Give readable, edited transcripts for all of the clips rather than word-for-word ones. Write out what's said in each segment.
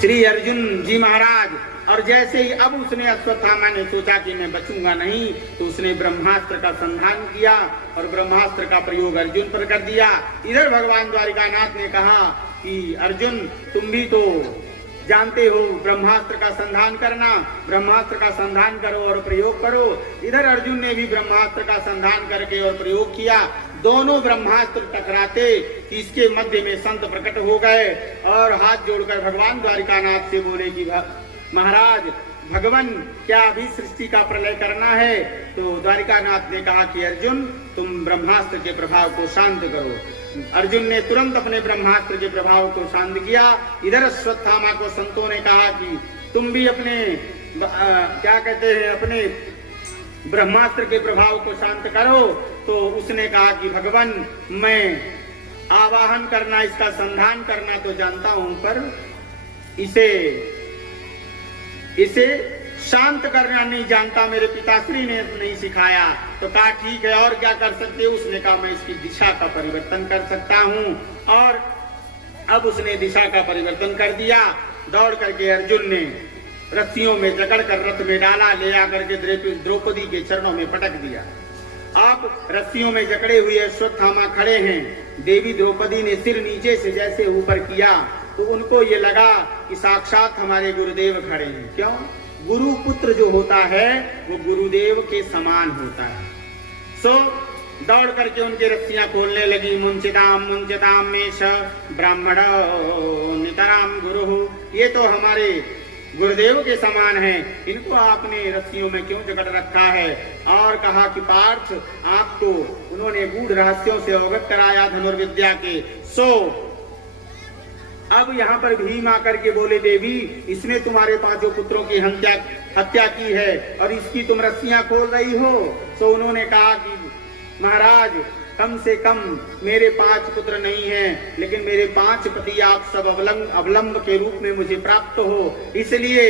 श्री अर्जुन जी महाराज, और जैसे ही अब उसने अश्वत्थामा ने सोचा कि मैं बचूंगा नहीं, तो उसने ब्रह्मास्त्र का संधान किया और ब्रह्मास्त्र का प्रयोग अर्जुन पर कर दिया। इधर भगवान द्वारिकानाथ ने कहा कि अर्जुन तुम भी तो जानते हो ब्रह्मास्त्र का संधान करना, ब्रह्मास्त्र का संधान करो और प्रयोग करो। इधर अर्जुन ने भी ब्रह्मास्त्र का संधान करके और प्रयोग किया। दोनों ब्रह्मास्त्र टकराते कि इसके मध्य में संत प्रकट हो गए और हाथ जोड़कर भगवान द्वारिकानाथ से बोले कि महाराज भगवान क्या अभी सृष्टि का प्रलय करना है? तो द्वारिकानाथ ने कहा कि अर्जुन तुम ब्रह्मास्त्र के प्रभाव को शांत करो। अर्जुन ने तुरंत अपने ब्रह्मास्त्र के प्रभाव को शांत किया। इधर अश्वत्थामा को संतों ने कहा कि तुम भी अपने क्या कहते हैं अपने ब्रह्मास्त्र के प्रभाव को शांत करो। तो उसने कहा कि भगवान मैं आवाहन करना, इसका संधान करना तो जानता हूं, पर इसे शांत करना नहीं जानता, मेरे पिताश्री ने नहीं सिखाया। तो कहा ठीक है और क्या कर सकते हो? उसने कहा मैं इसकी दिशा का परिवर्तन कर सकता हूं। और अब उसने दिशा का परिवर्तन कर दिया। दौड़ करके अर्जुन ने रस्सियों में जकड़ कर रथ में डाला, ले आकर के द्रौपदी के चरणों में पटक दिया। आप रस्सियों में जकड़े हुए अश्वत्थामा खड़े हैं। देवी द्रौपदी ने सिर नीचे से जैसे ऊपर किया तो उनको ये लगा कि साक्षात हमारे गुरुदेव खड़े हैं। क्यों? गुरु पुत्र जो होता है वो गुरुदेव के समान होता है। सो दौड़ करके उनके रस्सियां खोलने लगी। मुंचिताम मुंचिताम मेष ब्राह्मण नितराम गुरु, ये तो हमारे गुरुदेव के समान है, इनको आपने रस्सियों में क्यों जकड़ रखा है? और कहा कि पार्थ आपको उन्होंने गूढ़ रहस्यों से अवगत कराया धनुर्विद्या के। सो अब यहाँ पर भीम आकर के बोले देवी इसने तुम्हारे 5 पुत्रों की हत्या की है और इसकी तुम रस्सियां खोल रही हो। तो उन्होंने कहा कि महाराज कम से कम मेरे 5 पुत्र नहीं हैं, लेकिन मेरे 5 पति आप सब अवलंब के रूप में मुझे प्राप्त हो। इसलिए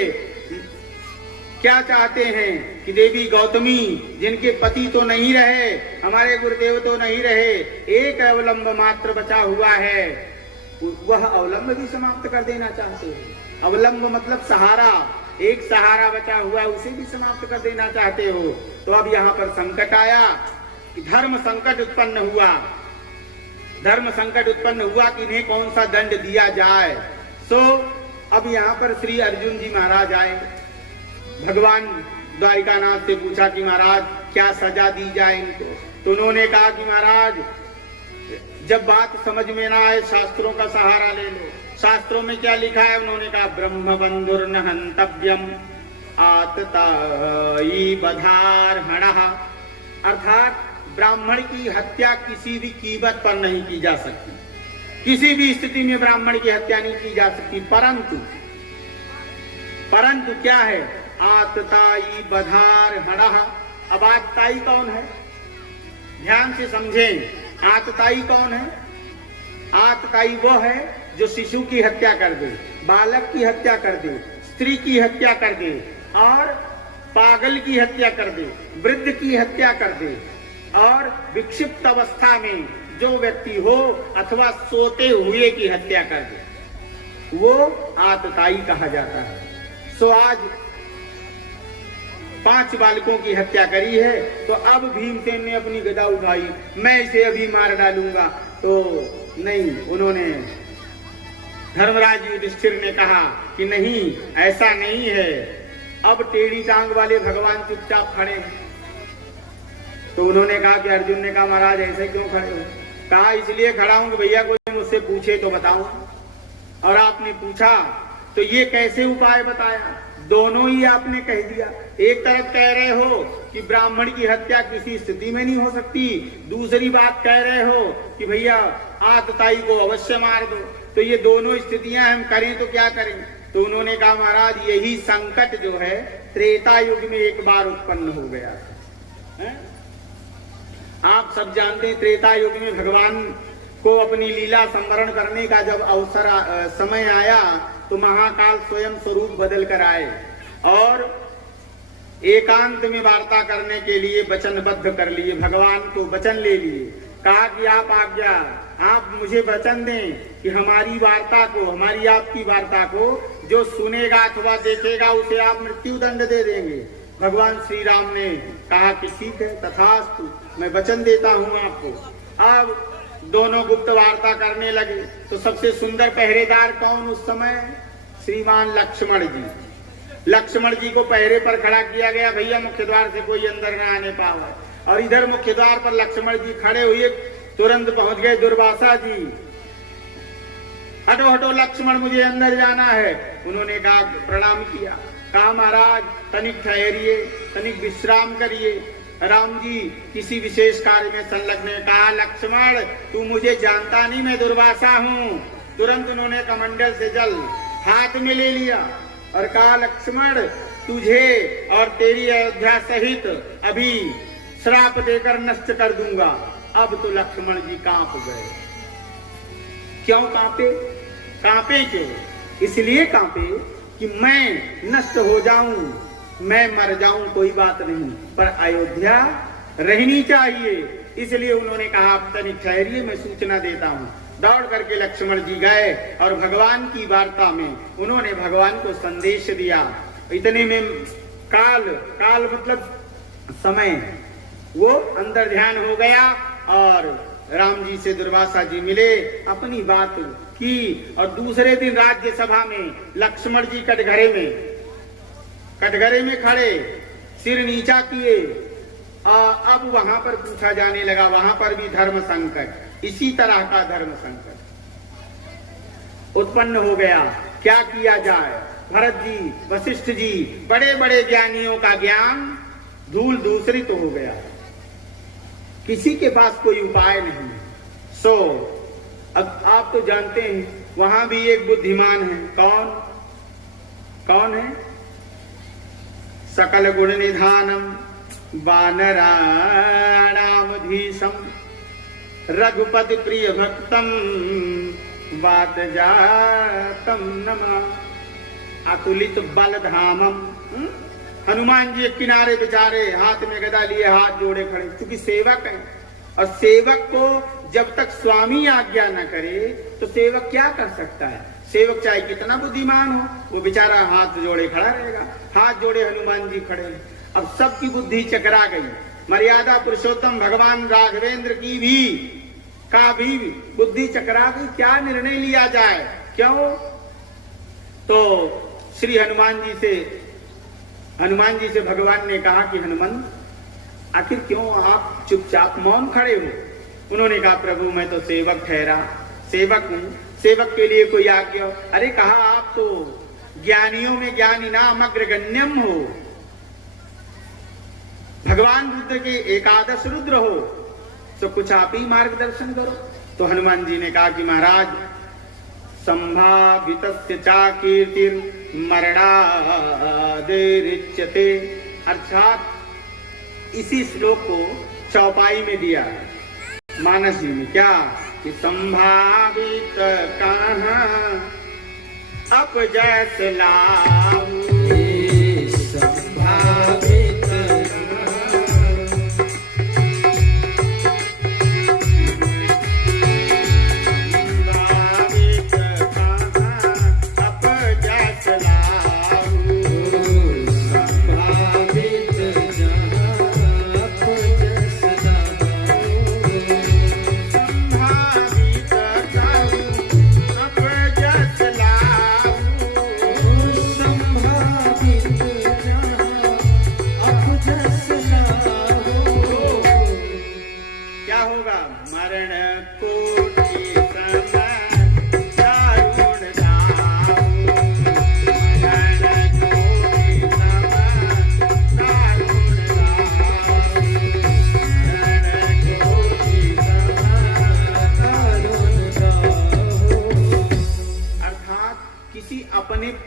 क्या चाहते हैं कि देवी गौतमी जिनके पति तो नहीं रहे, हमारे गुरुदेव तो नहीं रहे, एक अवलंब मात्र बचा हुआ है, वह अवलंब भी समाप्त कर देना चाहते हो। अवलंब मतलब सहारा, एक सहारा बचा हुआ है उसे भी समाप्त कर देना चाहते हो। तो अब यहाँ पर संकट आया कि धर्म संकट उत्पन्न हुआ। धर्म संकट उत्पन्न हुआ कि इन्हें कौन सा दंड दिया जाए। सो अब यहाँ पर श्री अर्जुन जी महाराज आए। भगवान द्वारिकानाथ से पूछा कि महाराज क्या सजा दी जाए इनको? तो उन्होंने कहा कि महाराज जब बात समझ में ना आए शास्त्रों का सहारा ले लो। शास्त्रों में क्या लिखा है? उन्होंने कहा ब्रह्म बंधुर्न हंतव्यम आतताई बधारहणः, अर्थात ब्राह्मण की हत्या किसी भी कीमत पर नहीं की जा सकती, किसी भी स्थिति में ब्राह्मण की हत्या नहीं की जा सकती। परंतु क्या है? आतताई बधारहणः। अब आतताई कौन है? ध्यान से समझें। आतताई कौन है? आतताई वो है जो शिशु की हत्या कर दे, बालक की हत्या कर दे, स्त्री की हत्या कर दे और पागल की हत्या कर दे, वृद्ध की हत्या कर दे और विक्षिप्त अवस्था में जो व्यक्ति हो अथवा सोते हुए की हत्या कर दे, वो आतताई कहा जाता है। सो आज 5 बालकों की हत्या करी है। तो अब भीमसेन ने अपनी गदा उठाई, मैं इसे अभी मार डालूंगा। तो नहीं, उन्होंने धर्मराज युधिष्ठिर ने कहा कि नहीं ऐसा नहीं है। अब टेढ़ी टांग वाले भगवान चुपचाप खड़े हैं। तो उन्होंने कहा कि अर्जुन ने कहा महाराज ऐसे क्यों खड़े हो? कहा इसलिए खड़ा हूं कि भैया कोई मुझसे पूछे तो बताऊं। और आपने पूछा तो ये कैसे उपाय बताया? दोनों ही आपने कह दिया। एक तरफ कह रहे हो कि ब्राह्मण की हत्या किसी स्थिति में नहीं हो सकती, दूसरी बात कह रहे हो कि भैया आतताई को अवश्य मार दो। तो ये दोनों स्थितियां हम करें तो क्या करें? तो उन्होंने कहा महाराज यही संकट जो है त्रेता युग में एक बार उत्पन्न हो गया है? आप सब जानते हैं त्रेता युग में भगवान को अपनी लीला संवरण करने का जब अवसर समय आया तो महाकाल स्वयं स्वरूप बदल कर आए और एकांत में वार्ता करने के लिए वचनबद्ध कर लिए। भगवान को वचन ले लिए, कहा कि आप मुझे वचन दें कि हमारी वार्ता को, हमारी आपकी वार्ता को जो सुनेगा अथवा देखेगा उसे आप मृत्यु दंड दे देंगे। भगवान श्री राम ने कहा कि ठीक है, तथास्तु, मैं वचन देता हूं आपको। अब दोनों गुप्त वार्ता करने लगे। तो सबसे सुंदर पहरेदार कौन उस समय? श्रीमान लक्ष्मण जी। लक्ष्मण जी को पहरे पर खड़ा किया गया, भैया मुख्य द्वार से कोई अंदर न आने पावे। और इधर मुख्य द्वार पर लक्ष्मण जी खड़े हुए, तुरंत पहुंच गए दुर्वासा जी। हटो हटो लक्ष्मण, मुझे अंदर जाना है। उन्होंने कहा, प्रणाम किया, कहा महाराज तनिक ठहरिए, तनिक विश्राम करिए। राम जी किसी विशेष कार्य में संलग्न है। कहा, लक्ष्मण तू मुझे जानता नहीं, मैं दुर्वासा हूँ। तुरंत उन्होंने कमंडल से जल हाथ में ले लिया और कहा, लक्ष्मण तुझे और तेरी अयोध्या सहित अभी श्राप देकर नष्ट कर दूंगा। अब तो लक्ष्मण जी कांप गए। क्यों कांपे? कांपे क्यों? इसलिए कांपे कि मैं नष्ट हो जाऊं, मैं मर जाऊं कोई बात नहीं, पर अयोध्या रहनी चाहिए। इसलिए उन्होंने कहा, आप तनिक ठहरिए, मैं सूचना देता हूं। दौड़ करके लक्ष्मण जी गए और भगवान की वार्ता में उन्होंने भगवान को संदेश दिया। इतने में काल मतलब समय, वो अंदर ध्यान हो गया और राम जी से दुर्वासा जी मिले, अपनी बात की। और दूसरे दिन राज्यसभा में लक्ष्मण जी कटघरे में खड़े, सिर नीचा किए। अब वहां पर पूछा जाने लगा, वहां पर भी धर्म संकट, इसी तरह का धर्म संकट उत्पन्न हो गया। क्या किया जाए? भरत जी, वशिष्ठ जी, बड़े बड़े ज्ञानियों का ज्ञान धूल दूसरित हो गया, किसी के पास कोई उपाय नहीं। सो अब आप तो जानते हैं वहां भी एक बुद्धिमान है। कौन है? सकल गुण निधानम वानराणामधीशम रघुपति प्रिय भक्तम वात जातम नमा अतुलित बलधामम। हनुमान जी एक किनारे बेचारे हाथ में गदा लिए हाथ जोड़े खड़े, क्योंकि सेवक है। और सेवक को जब तक स्वामी आज्ञा न करे तो सेवक क्या कर सकता है? सेवक चाहे कितना बुद्धिमान हो, वो बेचारा हाथ जोड़े खड़ा रहेगा। हाथ जोड़े हनुमान जी खड़े। अब सबकी बुद्धि चकरा गई। मर्यादा पुरुषोत्तम भगवान राघवेंद्र की भी बुद्धि चकरा गई। क्या निर्णय लिया जाए? क्यों? तो श्री हनुमान जी से भगवान ने कहा कि हनुमान, आखिर क्यों आप चुपचाप मौन खड़े हो? उन्होंने कहा, प्रभु मैं तो सेवक ठहरा, सेवक हूं, सेवक के लिए कोई आज्ञा। अरे कहा, आप तो ज्ञानियों में ज्ञानी नाम अग्रगण्यम हो, भगवान रुद्र के एकादश रुद्र हो, तो कुछ आप ही मार्गदर्शन करो। तो हनुमान जी ने कहा कि महाराज, संभावितस्य चा कीर्तिर् मरणादेरिच्यते। अर्थात इसी श्लोक को चौपाई में दिया है मानस जी में। क्या कि संभावित कहाँ अपजस लाऊं, संभावित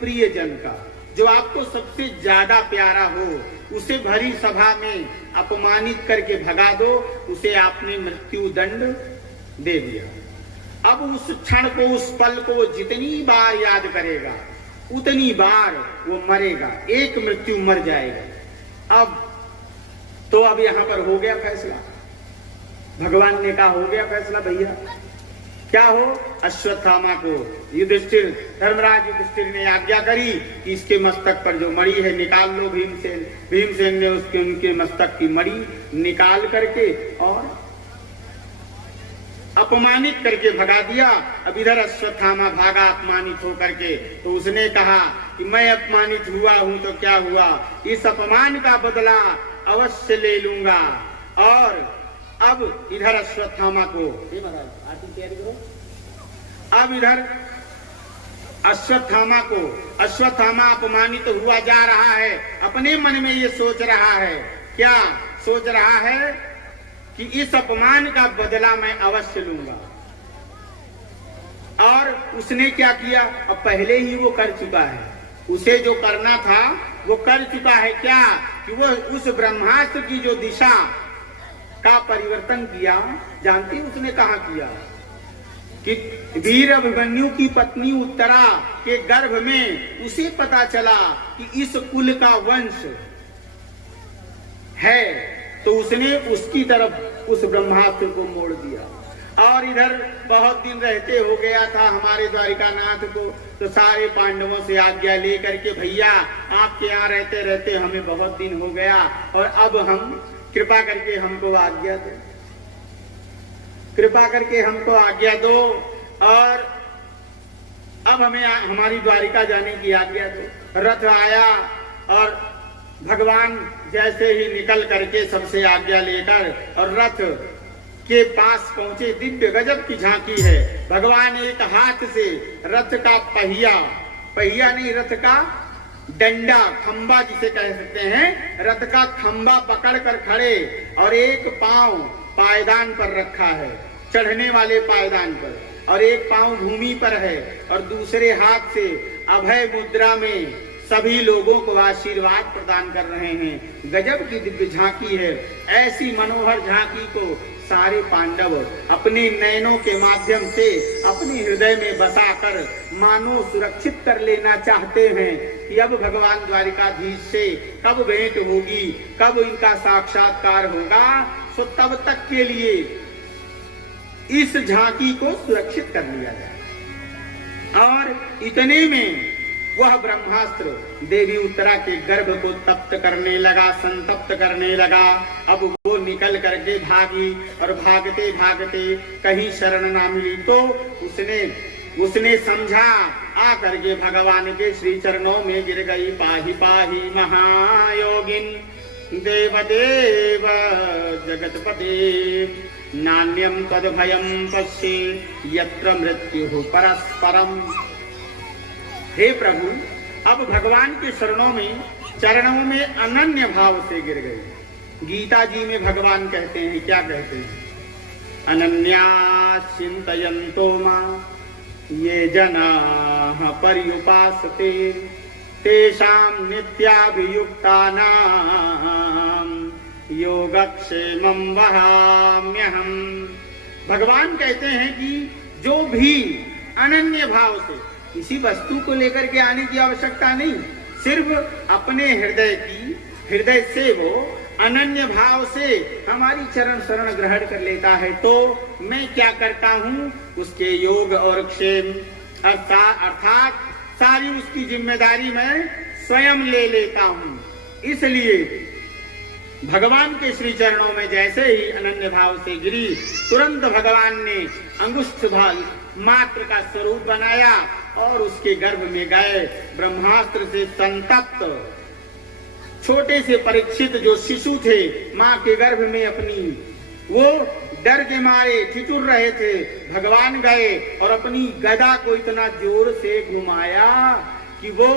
प्रियजन का, जो आपको सबसे ज्यादा प्यारा हो, उसे भरी सभा में अपमानित करके भगा दो, उसे आपने मृत्यु दंड दे दिया। अब उस क्षण को, उस पल को वो जितनी बार याद करेगा उतनी बार वो मरेगा, एक मृत्यु मर जाएगा। अब यहां पर हो गया फैसला। भगवान ने कहा हो गया फैसला भैया, क्या हो, अश्वत्थामा को युधिष्ठिर, धर्मराज युधिष्ठिर ने आज्ञा करी कि इसके मस्तक पर जो मणि है निकाल लो। भीमसेन ने उनके मस्तक की मणि निकाल करके और अपमानित करके भगा दिया। अब इधर अश्वत्थामा भागा अपमानित होकर के, तो उसने कहा कि मैं अपमानित हुआ हूं तो क्या हुआ, इस अपमान का बदला अवश्य ले लूंगा। और अब इधर अश्वत्थामा को, अब इधर अश्वत्थामा अपमानित हुआ जा रहा है। अपने मन में ये सोच रहा है, क्या सोच रहा है कि इस अपमान का बदला मैं अवश्य लूंगा। और उसने क्या किया, अब पहले ही वो कर चुका है, उसे जो करना था वो कर चुका है। क्या कि वो उस ब्रह्मास्त्र की जो दिशा का परिवर्तन किया, जानती उसने कहा किया कि वीर अभिमन्यु की पत्नी उत्तरा के गर्भ में उसे पता चला कि इस कुल का वंश है, तो उसने उसकी तरफ उस ब्रह्मास्त्र को मोड़ दिया। और इधर बहुत दिन रहते हो गया था हमारे द्वारिकानाथ को, तो सारे पांडवों से आज्ञा लेकर के, भैया आपके यहाँ रहते रहते हमें बहुत दिन हो गया और अब हम कृपा करके हमको आज्ञा दो, कृपा करके हमको आज्ञा दो और अब हमें हमारी द्वारिका जाने की आज्ञा दो। रथ आया और भगवान जैसे ही निकल करके सबसे आज्ञा लेकर और रथ के पास पहुंचे, दिव्य गजब की झांकी है। भगवान एक हाथ से रथ का पहिया नहीं, रथ का डंडा, खंबा जिसे कह सकते हैं, रथ का खंबा पकड़ कर खड़े और एक पांव पायदान पर रखा है, चढ़ने वाले पायदान पर, और एक पांव भूमि पर है और दूसरे हाथ से अभय मुद्रा में सभी लोगों को आशीर्वाद प्रदान कर रहे हैं। गजब की दिव्य झांकी है। ऐसी मनोहर झांकी को सारे पांडव अपने नयनों के माध्यम से अपने हृदय में बसाकर मानो सुरक्षित कर लेना चाहते हैं कि अब भगवान द्वारिकाधीश से कब भेंट होगी, कब इनका साक्षात्कार होगा। सो तब तक के लिए इस झांकी को सुरक्षित कर लिया जाए। और इतने में वह ब्रह्मास्त्र देवी उत्तरा के गर्भ को तप्त करने लगा, संतप्त करने लगा। अब वो निकल करके भागी और भागते भागते कहीं शरण ना मिली, तो उसने समझा, आ करके भगवान के श्री चरणों में गिर गई। पाहि पाहि महायोगिन देवदेव जगतपते, नान्यम तद्भयं पश्ये यत्र मृत्युः परस्परम। हे प्रभु, अब भगवान के चरणों में अनन्य भाव से गिर गए। गीता जी में भगवान कहते हैं, क्या कहते हैं, अनन्या चिंतयन्तो मां ये जनाः पर्युपासते तेषां नित्याभियुक्तानां योगक्षेमं वहाम्यहम्। भगवान कहते हैं कि जो भी अनन्य भाव से, किसी वस्तु को लेकर के आने की आवश्यकता नहीं, सिर्फ अपने हृदय से वो अनन्य भाव से हमारी चरण शरण ग्रहण कर लेता है, तो मैं क्या करता हूँ, उसके योग और क्षेम अर्थात सारी उसकी जिम्मेदारी मैं स्वयं ले लेता हूँ। इसलिए भगवान के श्री चरणों में जैसे ही अनन्य भाव से गिरी, तुरंत भगवान ने अंगुष्ठ भाग मात्र का स्वरूप बनाया और उसके गर्भ में गए। ब्रह्मास्त्र से संतप्त छोटे से परीक्षित जो शिशु थे, माँ के गर्भ में अपनी, वो डर के मारे ठिठुर रहे थे। भगवान गए और अपनी गदा को इतना जोर से घुमाया कि वो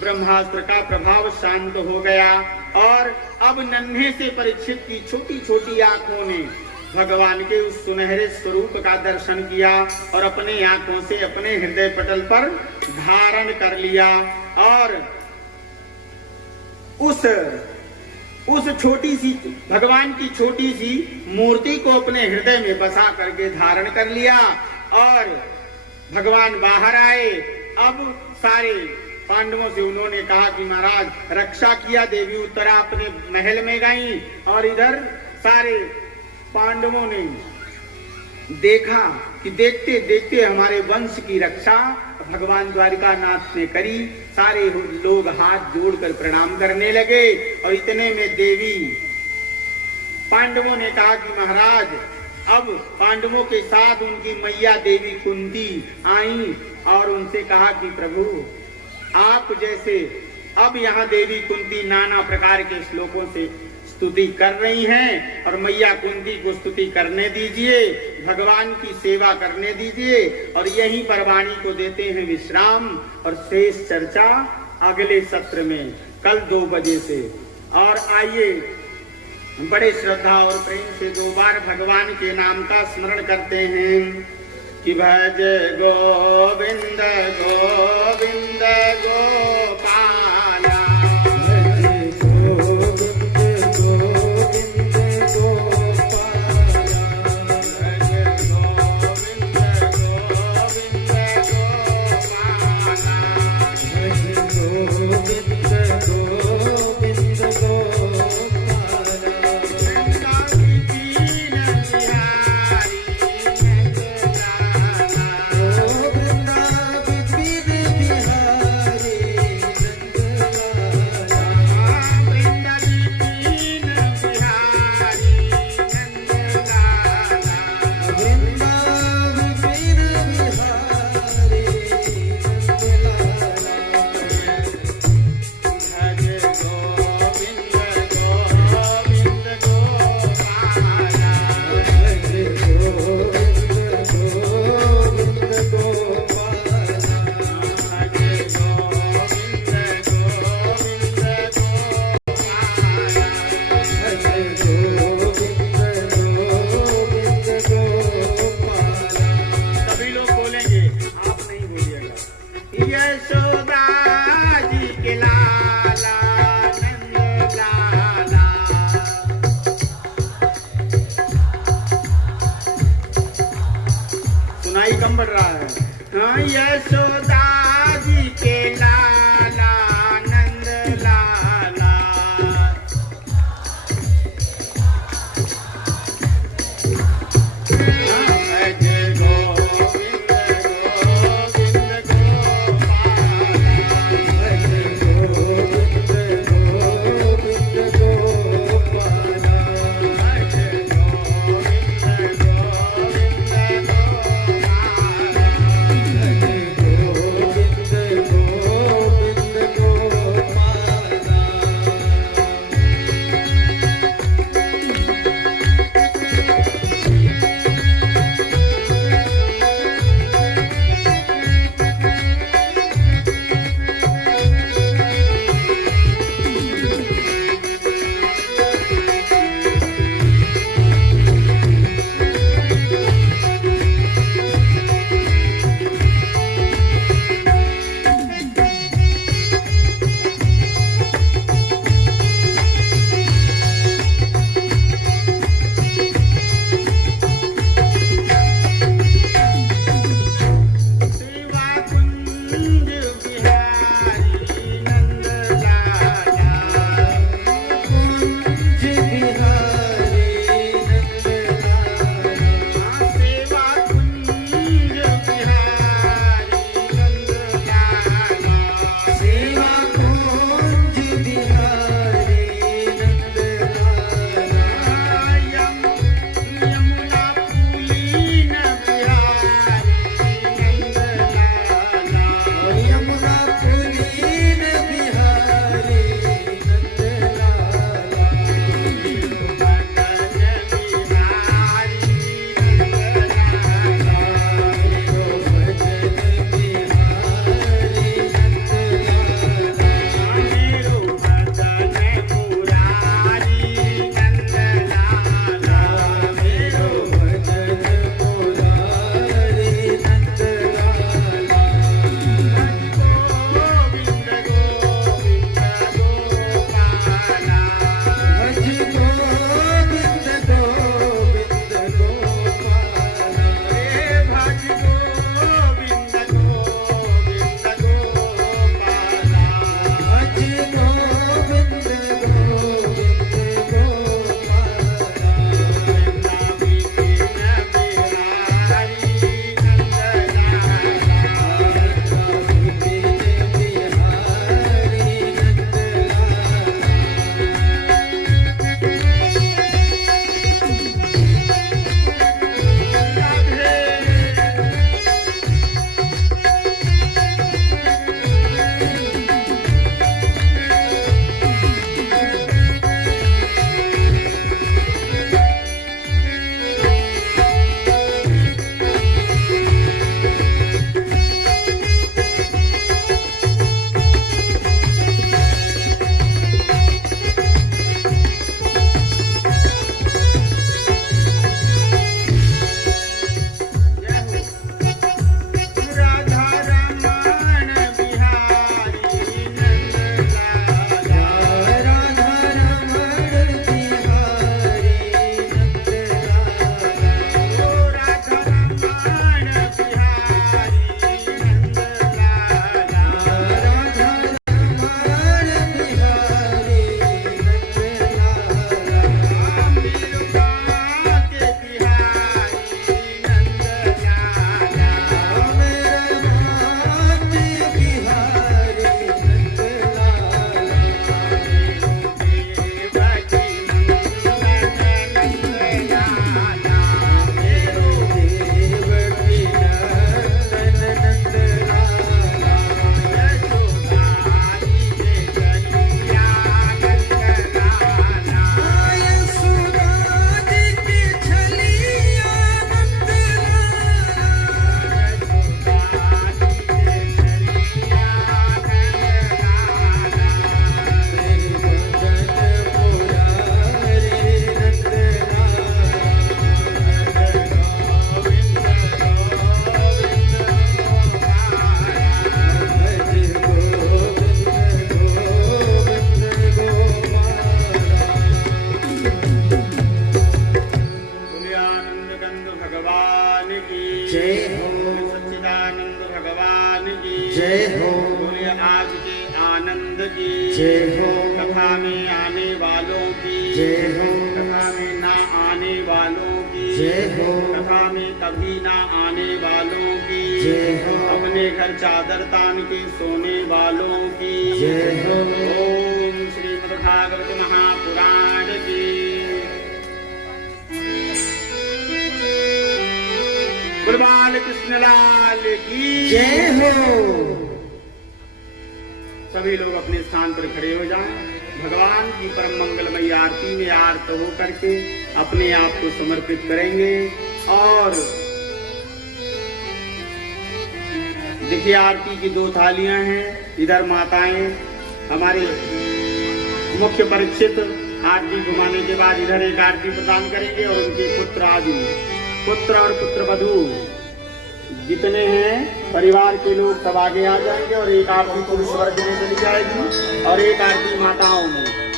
ब्रह्मास्त्र का प्रभाव शांत हो गया। और अब नन्हे से परीक्षित की छोटी छोटी आंखों ने भगवान के उस सुनहरे स्वरूप का दर्शन किया और अपने आंखों से अपने हृदय पटल पर धारण कर लिया। और उस छोटी सी भगवान की छोटी सी मूर्ति को अपने हृदय में बसा करके धारण कर लिया। और भगवान बाहर आए। अब सारे पांडवों से उन्होंने कहा कि महाराज रक्षा किया। देवी उत्तरा अपने महल में गई और इधर सारे पांडवों ने देखा कि देखते देखते हमारे वंश की रक्षा भगवान द्वारिकानाथ ने करी। सारे लोग हाथ जोड़कर प्रणाम करने लगे और इतने में देवी पांडवों ने कहा कि महाराज, अब पांडवों के साथ उनकी मैया देवी कुंती आई और उनसे कहा कि प्रभु आप जैसे, अब यहाँ देवी कुंती नाना प्रकार के श्लोकों से स्तुति कर रही हैं और मैया कुंती को स्तुति करने दीजिए, भगवान की सेवा करने दीजिए और यहीं पर वाणी को देते हैं विश्राम और शेष चर्चा अगले सत्र में कल 2 बजे से। और आइए बड़े श्रद्धा और प्रेम से 2 बार भगवान के नाम का स्मरण करते हैं कि भज गोविंद गोविंद गोपाला, भज गोविंद गोविंद गोपाला, भज गोविंद गोविंद गोपाला, भज गोविंद गोविंद गोपाला। कम बढ़ रहा है। यशोदा जी के लाला नंद लाला, भज गोविंद गोविंद गोपाला, भज गोविंद गोविंद गोपाला, भज गोविंद गोविंद गोपाला। जय हो। बोलिए आज के आनंद की जय हो। कथा में आने वालों की जय हो। कथा में ना आने वालों की जय हो। कथा में कभी ना आने वालों की जय हो। अपने घर चादर तान के सोने वालों की जय हो। ओम श्रीमद्भागवत महापुराण की गुरुबाल कृष्ण लाल की जय हो। सभी लोग अपने स्थान पर खड़े हो जाएं। भगवान की परम मंगलमयी आरती में आर्त होकर के अपने आप को समर्पित करेंगे। और देखिए आरती की 2 थालियां हैं। इधर माताएं हमारे मुख्य परीक्षित आरती घुमाने के बाद इधर एक आरती प्रदान करेंगे और उनके पुत्र आदि पुत्र और पुत्रवधू जितने हैं परिवार के लोग सब आगे आ जाएंगे और एक आरती पुरुष वर्ग में चली जाएगी और एक आरती माताओं में।